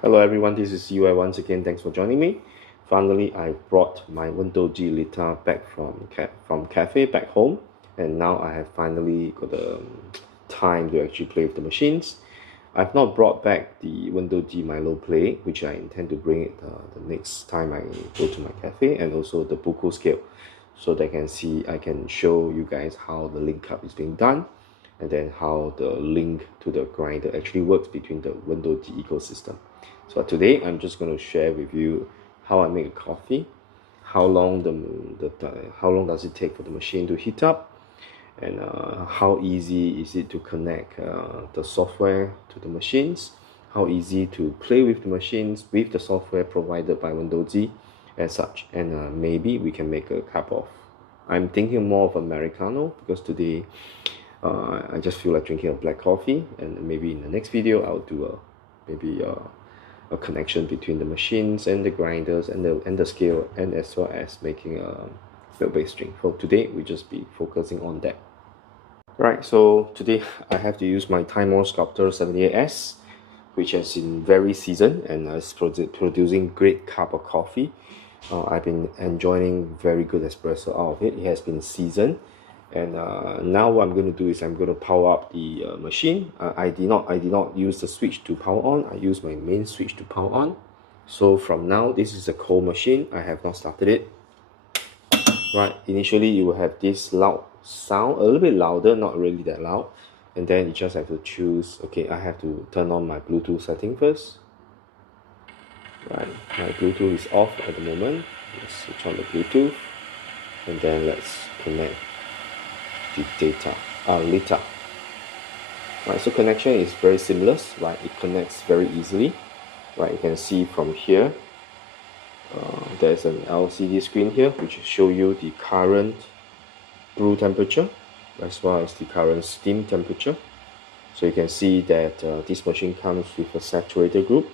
Hello everyone, this is UI once again. Thanks for joining me. Finally, I brought my Wendougee Lita back from cafe back home, and now I have finally got the time to actually play with the machines. I've not brought back the Wendougee Milo plate, which I intend to bring it the next time I go to my cafe, and also the Buku scale, so that I can show you guys how the link up is being done, and then how the link to the grinder actually works between the Wendougee ecosystem. So today I'm just going to share with you how I make a coffee, how long how long does it take for the machine to heat up, and how easy is it to connect the software to the machines, how easy to play with the machines with the software provided by Wendougee as such, and maybe we can make a cup of. I'm thinking more of Americano because today I just feel like drinking a black coffee, and maybe in the next video I'll do a connection between the machines and the grinders and the scale, and as well as making a milk-based drink. For today, we just be focusing on that. Right, so today I have to use my Timor Sculptor 78S, which has been very seasoned and is producing great cup of coffee. I've been enjoying very good espresso out of it. It has been seasoned, and now what I'm going to do is I'm going to power up the machine. I did not use the switch to power on. I use my main switch to power on. So from now, this is a cold machine. I have not started it. Right, initially you will have this loud sound, a little bit louder, not really that loud, and then you just have to choose. Okay, I have to turn on my Bluetooth setting first. Right, my Bluetooth is off at the moment. Let's switch on the Bluetooth, and then let's connect the Lita. Right, so connection is very seamless. Right, it connects very easily. Right, you can see from here. There's an LCD screen here which show you the current brew temperature as well as the current steam temperature. So you can see that this machine comes with a saturator group,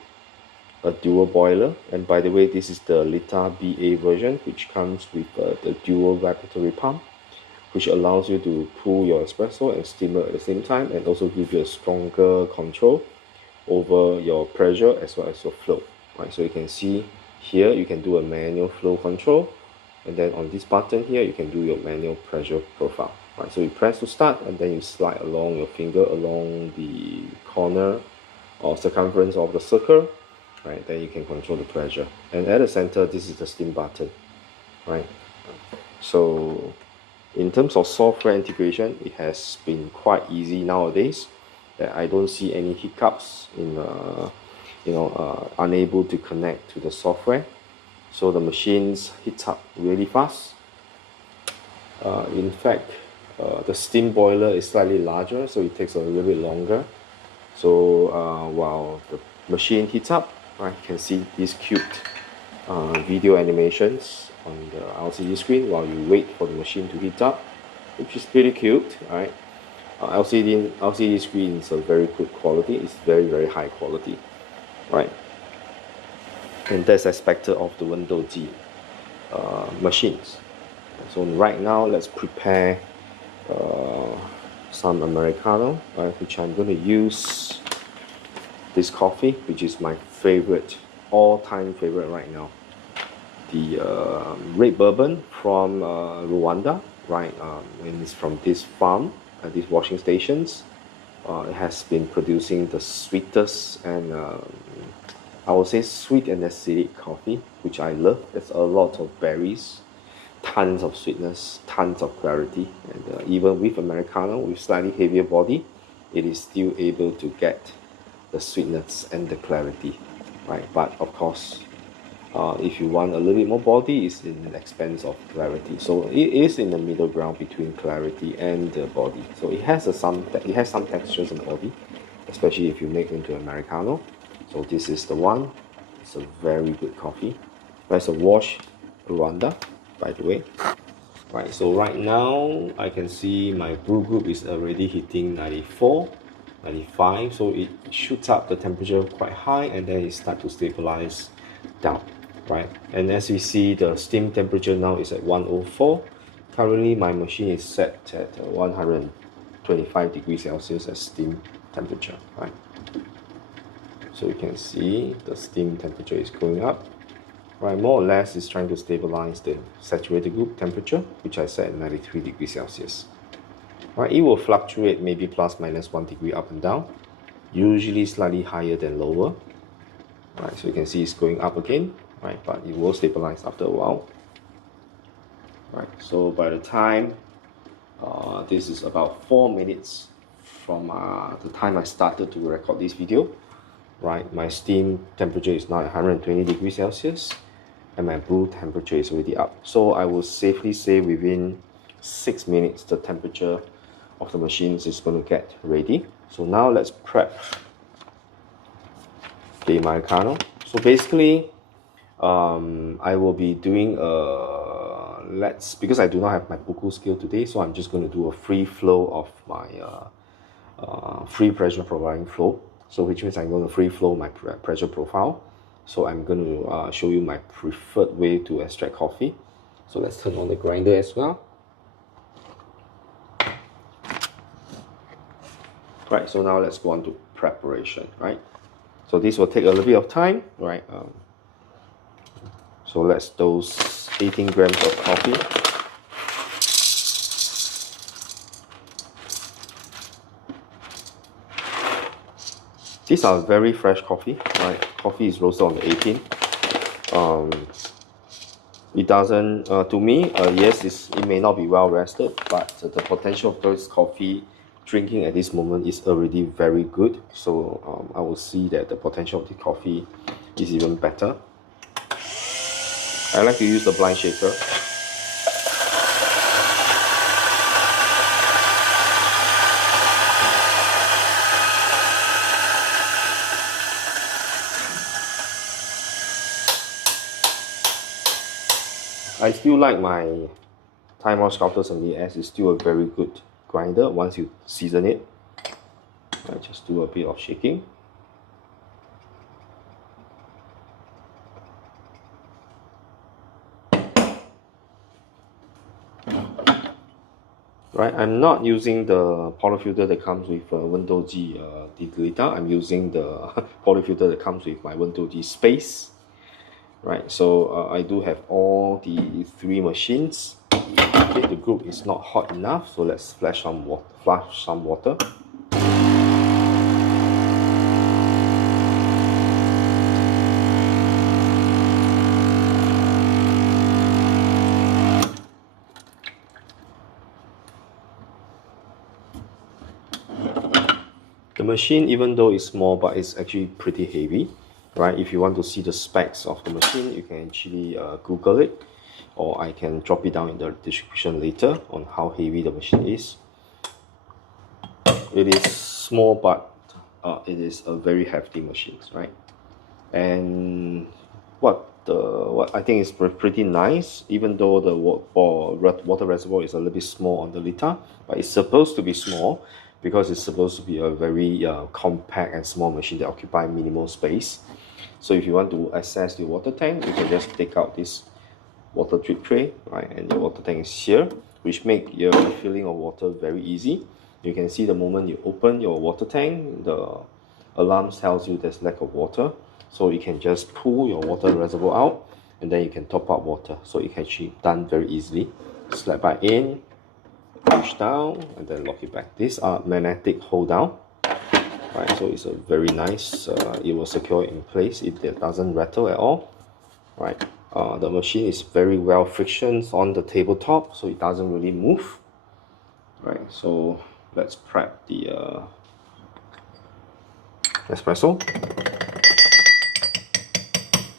a dual boiler, and by the way, this is the Lita BA version, which comes with the dual vibratory pump, which allows you to pull your espresso and steamer at the same time, and also give you a stronger control over your pressure as well as your flow. Right, so you can see here you can do a manual flow control, and then on this button here you can do your manual pressure profile. Right, so you press to start, and then you slide along your finger along the corner or circumference of the circle. Right, then you can control the pressure, and at the center this is the steam button. Right, so in terms of software integration, it has been quite easy nowadays. That I don't see any hiccups in unable to connect to the software. So the machines heat up really fast. In fact, the steam boiler is slightly larger, so it takes a little bit longer. So while the machine heats up, I can see these cute video animations on the LCD screen while you wait for the machine to heat up, which is pretty cute. Right, LCD screen is a very good quality. It's very high quality, right? And that's expected of the Wendougee machines. So right now, let's prepare some Americano, right, which I'm going to use this coffee, which is my favorite, all-time favorite right now. The red bourbon from Rwanda, right? And it's from this farm, these washing stations. It has been producing the sweetest and I would say sweet and acidic coffee, which I love. There's a lot of berries, tons of sweetness, tons of clarity, and even with Americano, with slightly heavier body, it is still able to get the sweetness and the clarity, right? But of course, if you want a little bit more body, it's in the expense of clarity. So it is in the middle ground between clarity and the body. So it has some textures in the body, especially if you make it into Americano. So this is the one. It's a very good coffee. That's a wash Rwanda, by the way. Right, so right now I can see my brew group is already hitting 94, 95. So it shoots up the temperature quite high, and then it starts to stabilize down. Right, and as you see, the steam temperature now is at 104. Currently my machine is set at 125 degrees Celsius as steam temperature. Right, So you can see the steam temperature is going up. Right, more or less it's trying to stabilize the saturated group temperature, which I set at 93 degrees Celsius. Right, it will fluctuate maybe plus minus 1 degree up and down, usually slightly higher than lower. Right, so you can see it's going up again, right, but it will stabilize after a while. Right, so by the time this is about 4 minutes from the time I started to record this video. Right, my steam temperature is now at 120 degrees Celsius and my brew temperature is already up. So I will safely say within 6 minutes the temperature of the machines is going to get ready. So now let's prep the Americano. So basically I will be doing because I do not have my Buku scale today, so I'm just going to do a free flow of my free pressure profiling flow. So which means I'm going to free flow my pressure profile. So I'm going to show you my preferred way to extract coffee. So let's turn on the grinder as well. Right, so now let's go on to preparation, right? So this will take a little bit of time, right? So let's dose 18 grams of coffee. These are very fresh coffee, right? Coffee is roasted on the 18th. It doesn't, to me, yes, it may not be well rested, but the potential of this coffee drinking at this moment is already very good. So I will see that the potential of the coffee is even better. I like to use the blind shaker. I still like my Time Sculptor 70S. It's still a very good grinder once you season it. I just do a bit of shaking. Right, I'm not using the portafilter that comes with Wendougee Lita. I'm using the portafilter that comes with my Wendougee Space. Right, so I do have all the 3 machines. Okay, the group is not hot enough, so let's flash some water. The machine, even though it's small, but it's actually pretty heavy, right? If you want to see the specs of the machine, you can actually Google it, or I can drop it down in the description later on how heavy the machine is. It is small, but it is a very hefty machine, right? And what I think is pretty nice, even though the water reservoir is a little bit small on the Lita, but it's supposed to be small because it's supposed to be a very compact and small machine that occupies minimal space. So if you want to access the water tank, you can just take out this water drip tray, right? And the water tank is here, which make your filling of water very easy. You can see the moment you open your water tank, the alarm tells you there's lack of water. So you can just pull your water reservoir out and then you can top up water. So it can actually done very easily. Slide back in, push down, and then lock it back. These are magnetic hold down. Right, so it's a very nice, it will secure in place. It doesn't rattle at all. Right, the machine is very well frictions on the tabletop, so it doesn't really move. Right, so let's prep the espresso.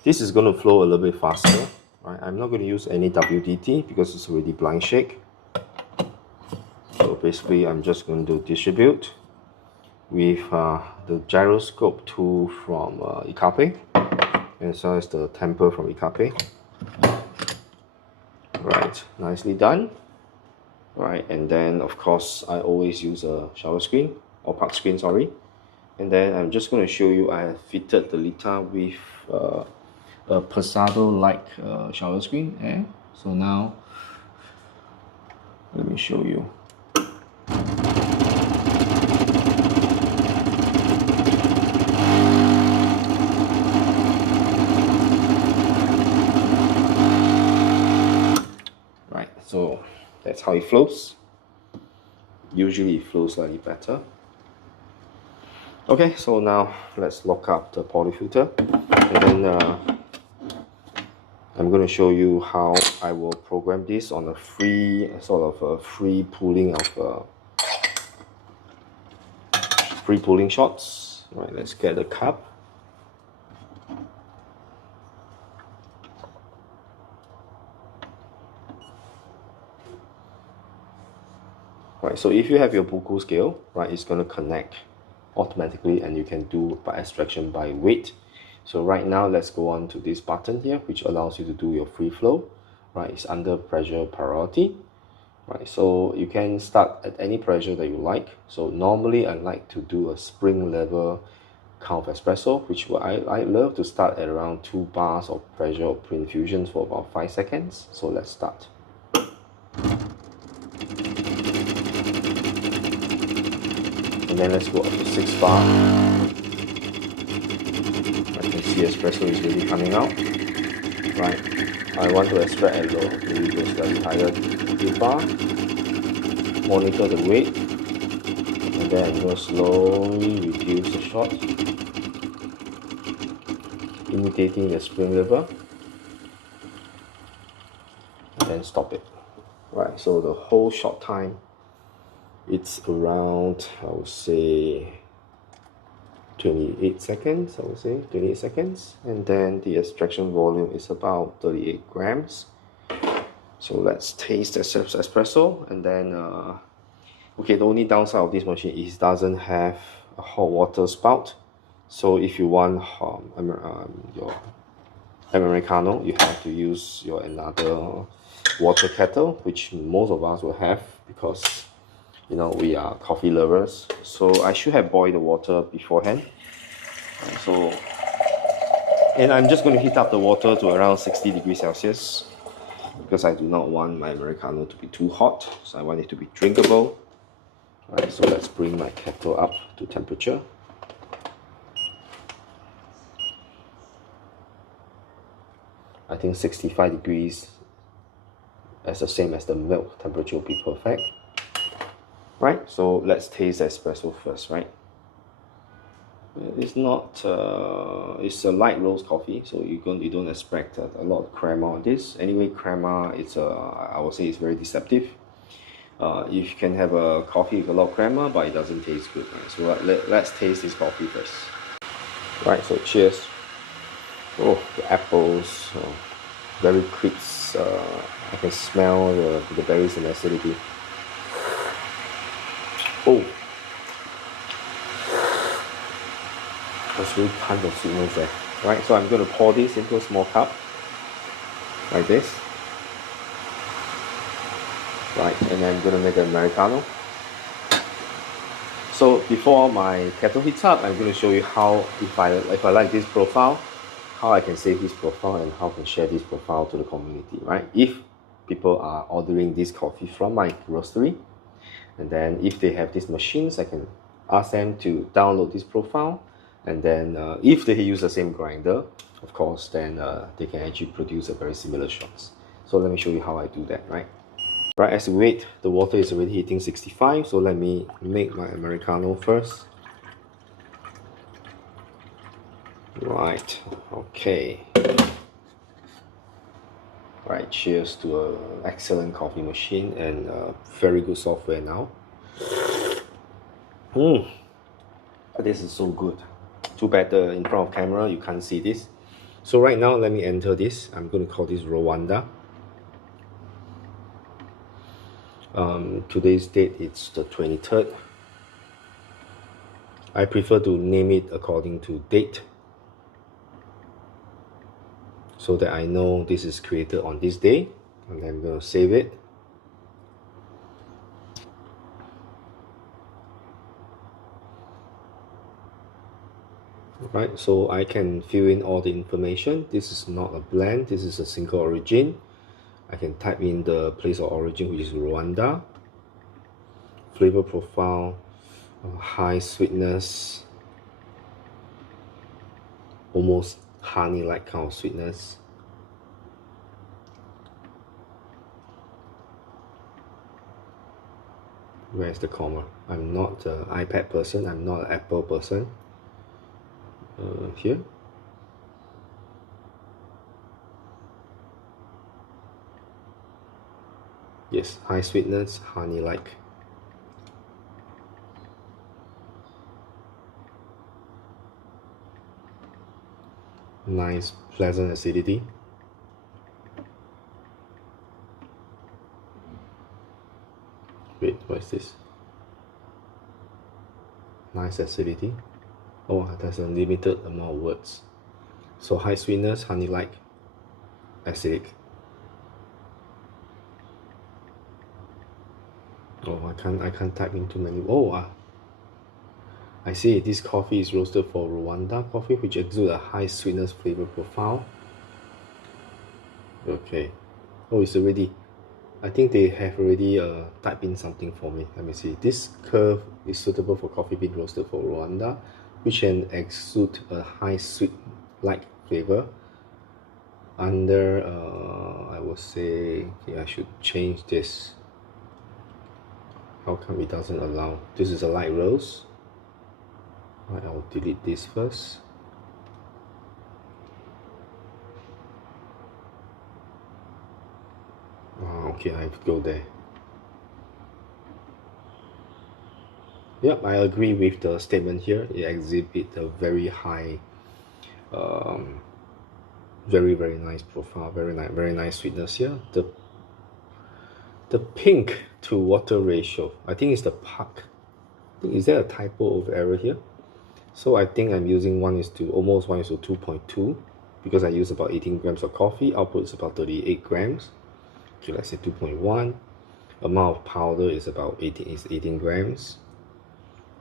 This is going to flow a little bit faster. Right, I'm not going to use any WDT because it's already blind shake. So basically, I'm just going to distribute with the gyroscope tool from Ikape, as well as the temper from Ikape. Right, nicely done. Right, and then of course I always use a shower screen or park screen, sorry. And then I'm just going to show you I have fitted the Lita with a Pasado-like shower screen. So now let me show you. That's how it flows. Usually it flows slightly better. Okay, so now let's lock up the polyfilter, and then I'm going to show you how I will program this on a free free pooling shots. Right, let's get the cup. Right, so if you have your Buku scale, right, it's going to connect automatically, and you can do by extraction by weight. So right now, let's go on to this button here, which allows you to do your free flow. Right, it's under pressure priority. Right, so you can start at any pressure that you like. So normally I like to do a spring level kind of espresso, which I love to start at around 2 bars of pressure of pre-infusion for about 5 seconds. So let's start. And then let's go up to 6 bar. I can see espresso is really coming out. Right, I want to extract at low, maybe go slightly higher, 8 bar. Monitor the weight, and then I'm going to slowly reduce the shot, imitating the spring lever, and then stop it. Right, so the whole shot time, it's around, I would say, 28 seconds, 28 seconds, and then the extraction volume is about 38 grams. So let's taste the espresso, and then, okay, the only downside of this machine is it doesn't have a hot water spout. So if you want your Americano, you have to use your another water kettle, which most of us will have because we are coffee lovers. So I should have boiled the water beforehand. So, and I'm just going to heat up the water to around 60 degrees Celsius because I do not want my Americano to be too hot. So I want it to be drinkable. Alright, so let's bring my kettle up to temperature. I think 65 degrees as the same as the milk temperature will be perfect. Right, so let's taste the espresso first, right? It's not, it's a light roast coffee, so you don't expect a lot of crema on this. Anyway, crema, I would say it's very deceptive. You can have a coffee with a lot of crema, but it doesn't taste good, right? So let's taste this coffee first. Right, so cheers. Oh, the apples, very crisp. I can smell the berries and acidity. Oh, there's really tons of sweetness there. Right, so I'm going to pour this into a small cup, like this. Right, and then I'm going to make an Americano. So before my kettle heats up, I'm going to show you how, if I like this profile, how I can save this profile and how I can share this profile to the community, right? If people are ordering this coffee from my roastery, and then if they have these machines, I can ask them to download this profile, and then if they use the same grinder, of course, then they can actually produce a very similar shots. So let me show you how I do that, right? Right, as you wait, the water is already hitting 65, so let me make my Americano first. Right, okay. Right, cheers to an excellent coffee machine and very good software now. This is so good. Too bad in front of camera you can't see this. So right now, let me enter this. I'm going to call this Rwanda. Today's date, it's the 23rd. I prefer to name it according to date, so that I know this is created on this day, and I'm going to save it. Right, so I can fill in all the information. This is not a blend, this is a single origin. I can type in the place of origin, which is Rwanda. Flavor profile, high sweetness, almost honey-like kind of sweetness. Where's the comma? I'm not an iPad person, I'm not an Apple person. Here. Yes, high sweetness, honey-like. Nice, pleasant acidity. Wait, what is this? Nice acidity. Oh, there's a limited amount of words. So high sweetness, honey-like, acidic. Oh, I can't type in too many. Oh, I see. This coffee is roasted for Rwanda coffee, which exudes a high sweetness flavor profile. Okay. Oh, it's already. I think they have already typed in something for me. Let me see. This curve is suitable for coffee bean roasted for Rwanda, which can exude a high sweet-like flavor. Under, I will say, okay, I should change this. How come it doesn't allow? This is a light roast. Right, I'll delete this first. Okay, I have to go there. Yep, I agree with the statement here. It exhibits a very high, very nice profile, very nice sweetness here. The pink to water ratio, I think it's the puck. Is there a typo of error here? So I think I'm using almost 1 is to 2.2 because I use about 18 grams of coffee. Output is about 38 grams. Okay, let's say 2.1. Amount of powder is about 18 grams.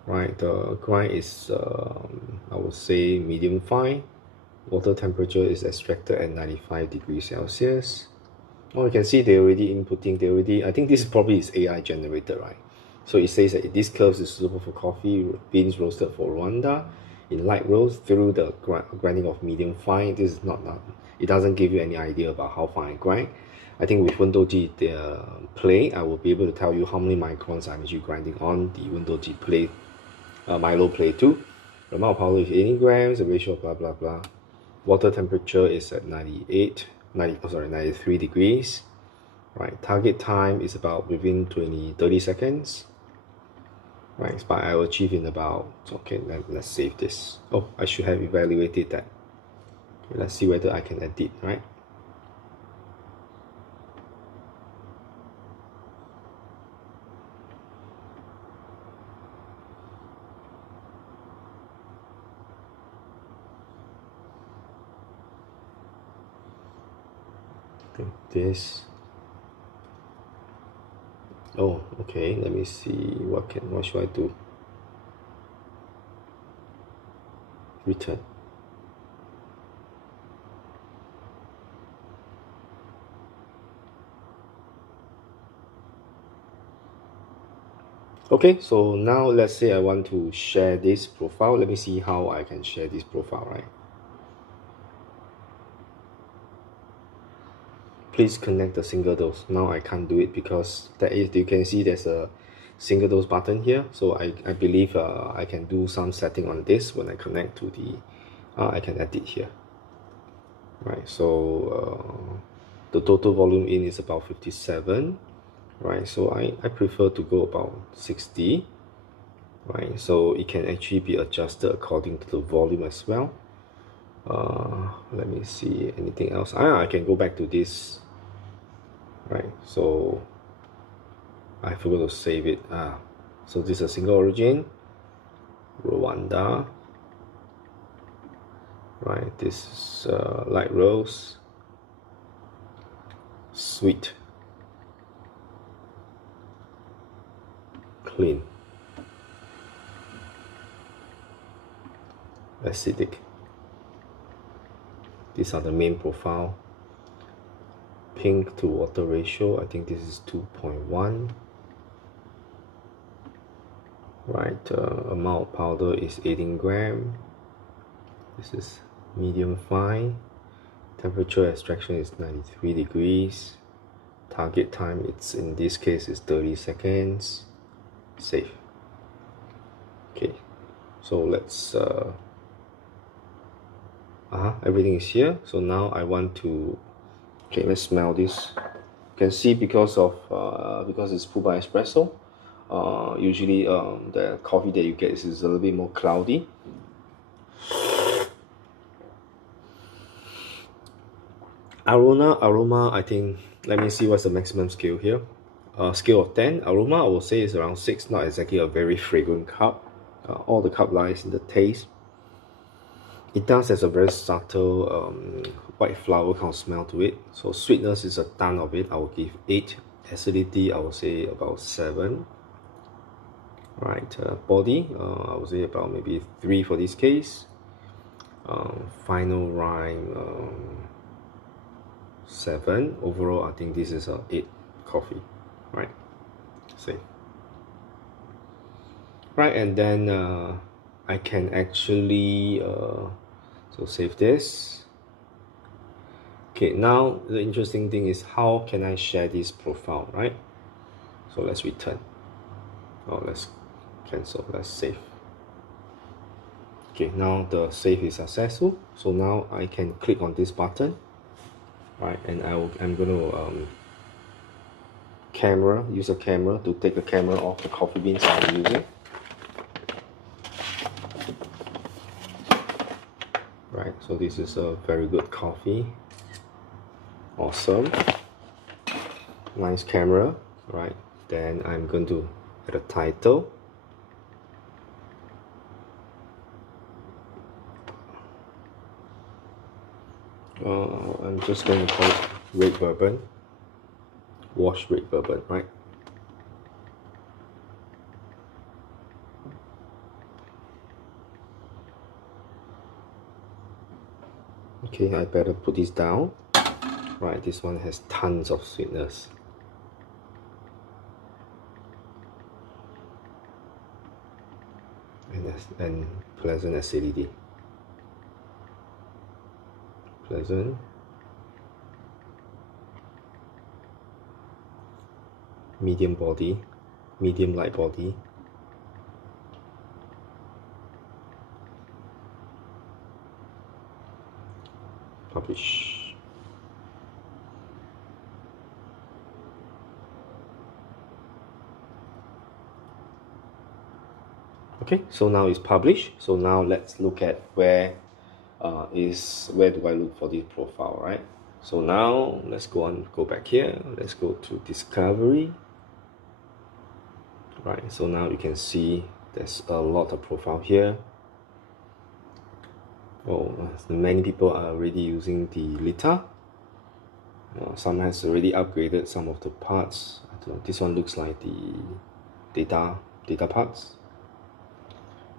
Right, the grind is I would say medium fine. Water temperature is extracted at 95 degrees Celsius. Oh, you can see they already inputting. I think this probably is AI generated, right? So it says that this curve is suitable for coffee beans roasted for Rwanda in light roast through the grinding of medium fine. This is not it doesn't give you any idea about how fine I grind. I think with Wendougee Play, I will be able to tell you how many microns I'm actually grinding on the Wendougee Play Milo Play 2. The amount of powder is 80 grams, the ratio blah blah blah. Water temperature is at 93 degrees. Right, target time is about within 30 seconds. Right, but I will achieve in about, okay, let's save this. Oh, I should have evaluated that. Okay, let's see whether I can edit, right? Okay, this. Oh, okay, let me see what should I do? Return. Okay, so now let's say I want to share this profile. Let me see how I can share this profile, right? Please connect the single dose. Now I can't do it because you can see there's a single dose button here. So I believe I can do some setting on this when I connect to the, I can edit here. Right, so the total volume in is about 57. Right, so I prefer to go about 60. Right, so it can actually be adjusted according to the volume as well. Let me see anything else. I can go back to this. Right, so I forgot to save it. So this is a single origin, Rwanda. Right, this is light roast, sweet, clean, acidic. These are the main profile. Pink to water ratio, I think this is 2.1. Right, amount of powder is 18 grams. This is medium fine. Temperature extraction is 93 degrees. Target time, in this case, is 30 seconds. save. Okay, so let's everything is here. So now I want to, okay, let's smell this. You can see because it's full by espresso, usually the coffee that you get is a little bit more cloudy. Aroma, I think, let me see what's the maximum scale here. Scale of 10, aroma I will say is around 6, not exactly a very fragrant cup. All the cup lies in the taste. It does has a very subtle white flower kind of smell to it. So sweetness is a ton of it. I will give 8. Acidity, I will say about 7. Right, body, I would say about maybe 3 for this case. Final rhyme, 7. Overall, I think this is a 8 coffee, right? Same. Right, and then I can actually so save this. Okay, now the interesting thing is how can I share this profile, right? So let's return. Oh, let's cancel. Let's save. Okay, now the save is successful. So now I can click on this button, right? And I'm going to use a camera to take the camera off the coffee beans I'm using. Right, so this is a very good coffee. Awesome. Nice camera, right? Then I'm going to add a title. I'm just going to call it red bourbon. Washed red bourbon, right? Okay, I better put this down. Right, this one has tons of sweetness. And pleasant acidity. Pleasant. Medium body. Medium light body. Publish. Okay, so now it's published. So now let's look at where do I look for this profile, right? So now let's go back here. Let's go to discovery. Right, so now you can see there's a lot of profile here. Oh, many people are already using the Lita. Some has already upgraded some of the parts. I don't know, this one looks like the data parts.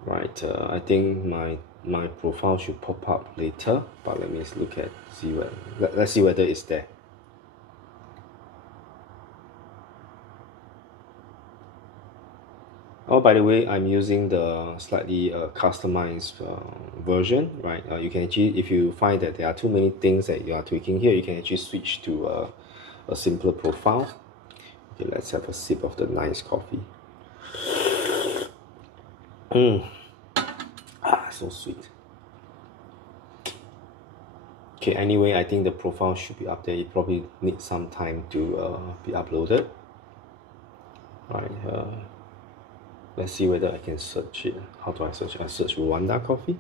Right, I think my profile should pop up later, but let me look at let's see whether it's there. Oh, by the way, I'm using the slightly customized version, right? You can actually, if you find that there are too many things that you are tweaking here, you can actually switch to a simpler profile. Okay, let's have a sip of the nice coffee. So sweet. Okay, anyway, I think the profile should be up there. It probably needs some time to be uploaded. Right, let's see whether I can search it. How do I search? I search Rwanda coffee.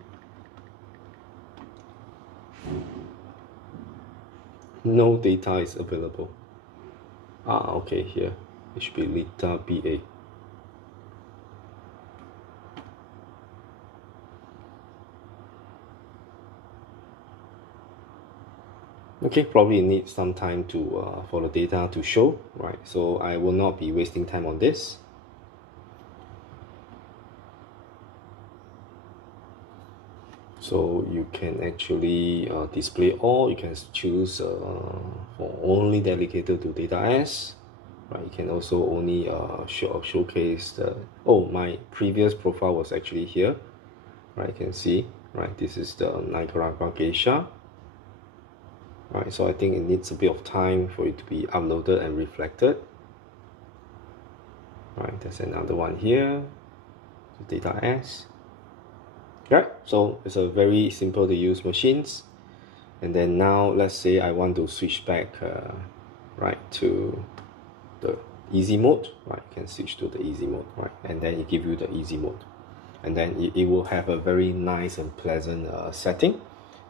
No data is available. Okay, here. It should be Lita BA. Okay, probably need some time to for the data to show, right? So I will not be wasting time on this. So you can actually display all. You can choose for only dedicated to data S. Right, you can also only showcase the. Oh, my previous profile was actually here. Right, you can see. Right, this is the Nicaragua geisha. Right, so I think it needs a bit of time for it to be uploaded and reflected. right? There's another one here, data S. Right, so it's a very simple to use machines. And then now let's say I want to switch back right to the easy mode, right? You can switch to the easy mode, right? And then it give you the easy mode, and then it will have a very nice and pleasant setting.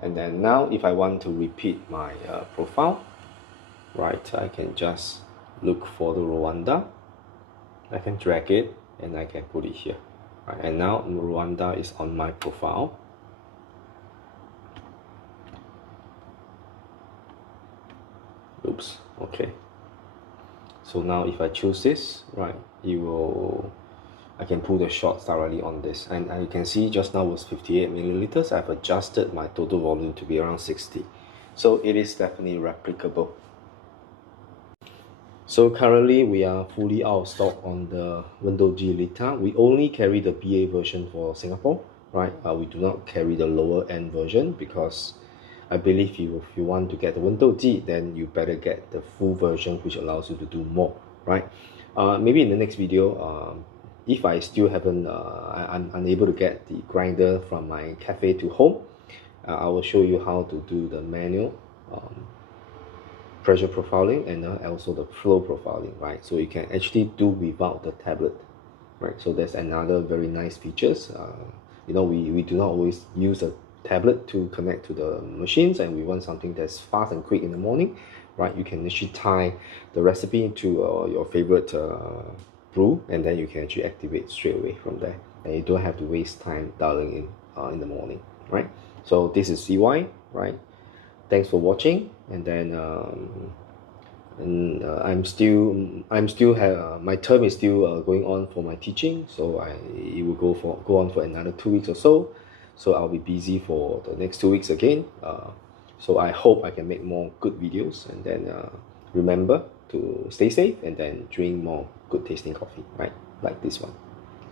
And then now if I want to repeat my profile, right, I can just look for the Rwanda. I can drag it and I can put it here, right? And now Rwanda is on my profile. Oops, okay. So now if I choose this, right, I can pull the shots directly on this. And you can see just now was 58 milliliters. I've adjusted my total volume to be around 60. So it is definitely replicable. So currently we are fully out of stock on the Wendougee Lita. We only carry the BA version for Singapore, right? We do not carry the lower end version because I believe if you want to get the Wendougee, then you better get the full version, which allows you to do more, right? Maybe in the next video, if I still haven't, I'm unable to get the grinder from my cafe to home, I will show you how to do the manual pressure profiling and also the flow profiling, right? So you can actually do without the tablet, right? So that's another very nice features. You know, we do not always use a tablet to connect to the machines, and we want something that's fast and quick in the morning, right? You can actually tie the recipe to your favorite brew, and then you can actually activate straight away from there, and you don't have to waste time dialing in the morning, right? So this is CY, right? Thanks for watching, and then my term is still going on for my teaching, so it will go on for another 2 weeks or so. So I'll be busy for the next 2 weeks again. So I hope I can make more good videos, and then remember to stay safe and then drink more good tasting coffee, right? Like this one.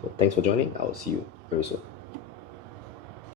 So thanks for joining. I'll see you very soon.